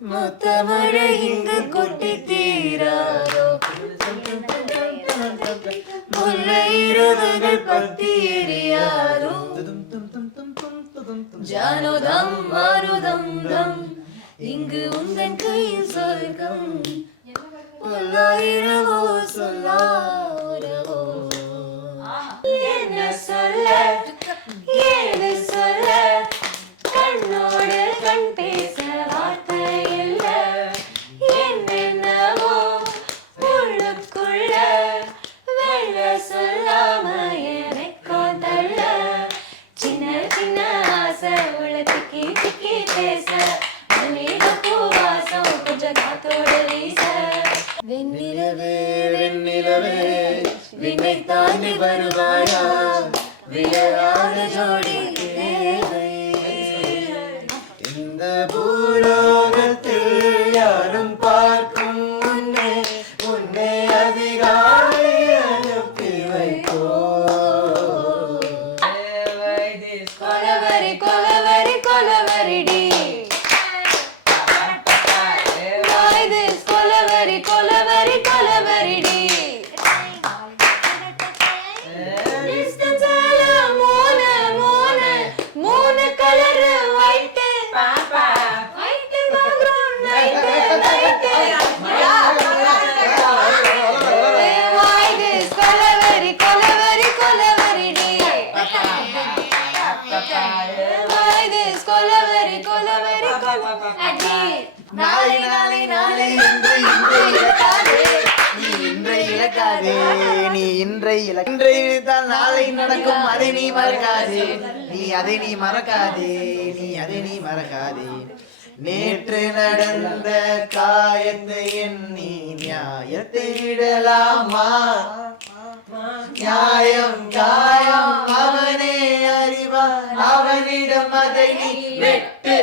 முத்தமழை இங்கு கொட்டி தீராதோ முல்லை இரவுகள் பத்தி எரியாதோ ஜானுதம் மாருதம் தம் இங்கு உந்தன் கையில் சொர்க்கம் பொல்லாயிரவோ சொல்லாரவோ என்ன சொல்ல ஏது சொல்ல கண்ணோடு கண் பேச வார்த்தை இல்ல என்னென்னவோ உள்ளுக்குள்ள வெள்ள சொல்லாம எனக்கும் தள்ள சின்ன சின்ன ஆசை உள்ள திக்கி திக்கி பேச மல்லிகை பூவாசம் கொஞ்சம் காத்தோடு வீச வெண்ணிலவே வெண்ணிலவே விண்ணை தாண்டி வருவாயா விளையாட ஜோடி தேவை இந்த பூலோகத்தில் யாரும் பார்க்கும் முன்னே உன்னை அதிகாலை அனுப்பி வைப்போ கொலவரி கொலவரி கொலவரிடி கொலவரி கொலவரி கொலவரிடி நாளை நாளை நாளை இன்று இன்று இழக்காதே நீ இன்றை இழக்காதே நீ இன்றை இழுத்தால் நாளை நடக்கும் அதை நீ மறக்காதே நீ அதை நீ மறக்காதே நீ அதை நீ மறக்காதே நேற்று நடந்த காயத்தை எண்ணி நியாயத்தை விடலாமா நியாயம் காயம் அவனே அறிவான் அவனிடம் அதை நீ வெட்டு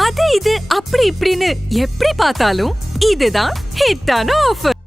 அது இது அப்படி இப்படின்னு எப்படி பார்த்தாலும் இதுதான் ஹிட்டான ஆஃபர்.